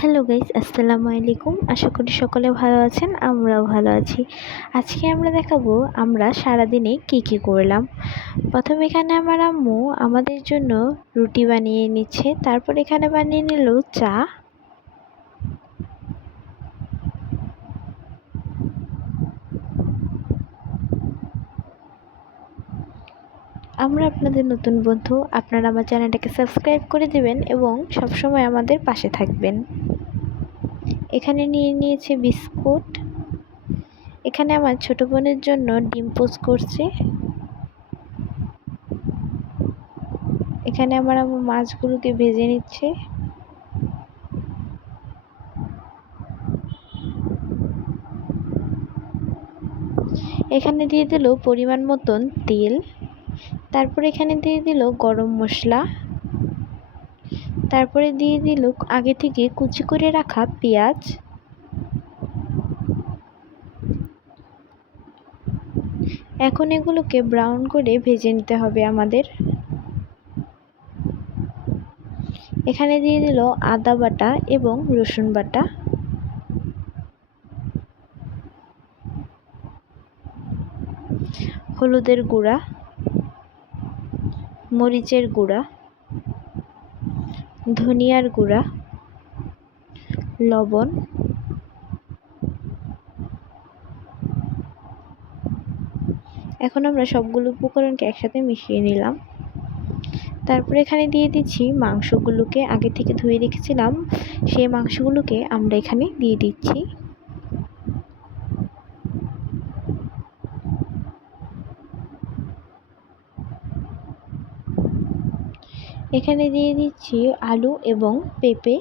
Hello guys, আসসালামু আলাইকুম। আশা করি সকলে ভালো আছেন, আমরাও ভালো আছি। আজকে আমরা দেখাবো আমরা সারাদিনে কি কি করলাম। প্রথম এখানে আমার আম্মু আমাদের জন্য রুটি বানিয়ে নিচ্ছে, তারপর এখানে বানিয়ে নিল চা। আমরা আপনাদের নতুন বন্ধু, আপনারা আমার চ্যানেলটাকে সাবস্ক্রাইব করে দেবেন এবং সবসময় আমাদের পাশে থাকবেন। এখানে নিয়ে নিয়েছে বিস্কুট। এখানে আমার ছোট বোনের জন্য ডিম পোজ করছে। এখানে আমার আমার মাছগুলোকে ভেজে নিচ্ছে। এখানে দিয়ে দিল পরিমাণ মতন তেল। তারপর এখানে দিয়ে দিল গরম মশলা। তারপরে দিয়ে দিল আগে থেকে কুচি করে রাখা পেঁয়াজ। এখন এগুলোকে ব্রাউন করে ভেজে নিতে হবে আমাদের। এখানে দিয়ে দিল আদা বাটা এবং রসুন বাটা। হলুদের গুঁড়া। মরিচের গুঁড়া, ধনিয়ার গুঁড়া, লবণ, এখন আমরা সবগুলো উপকরণকে একসাথে মিশিয়ে নিলাম। তারপরে এখানে দিয়ে দিচ্ছি মাংসগুলোকে। আগে থেকে ধুয়ে রেখেছিলাম, সেই মাংসগুলোকে আমরা এখানে দিয়ে দিচ্ছি। এখানে দিয়ে দিচ্ছি আলু এবং পেঁপে।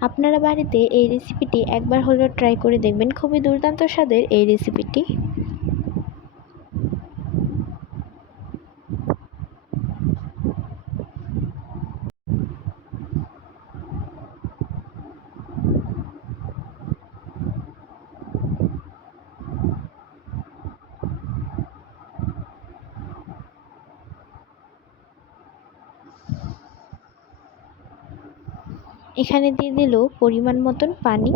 আপনারা বাড়িতে এই রেসিপিটি একবার হলেও ট্রাই করে দেখবেন। খুবই দুর্দান্ত স্বাদের এই রেসিপিটি এখানে দিয়ে দিল পরিমাণ মতন পানি।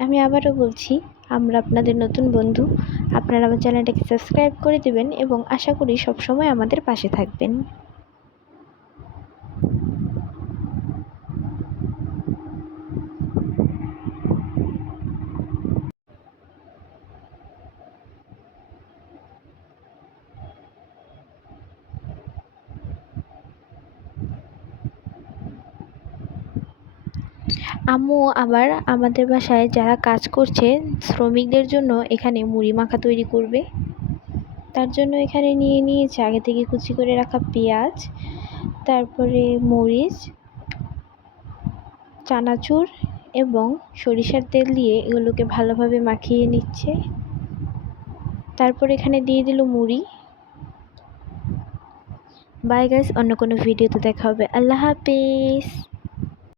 আমি আবারও বলছি, আমরা আপনাদের নতুন বন্ধু। আপনারা আমার চ্যানেলটাকে সাবস্ক্রাইব করে দেবেন এবং আশা করি সবসময় আমাদের পাশে থাকবেন। আম্মু, আবার আমাদের বাসায় যারা কাজ করছে, শ্রমিকদের জন্য এখানে মুড়ি মাখা তৈরি করবে। তার জন্য এখানে নিয়ে নিয়েছে আগে থেকে কুচি করে রাখা পেঁয়াজ, তারপরে মরিচ, চানাচুর এবং সরিষার তেল দিয়ে এগুলোকে ভালোভাবে মাখিয়ে নিচ্ছে। তারপর এখানে দিয়ে দিল মুড়ি। বাই গাইস, অন্য কোনো ভিডিওতে দেখা হবে। আল্লাহ হাফিজ।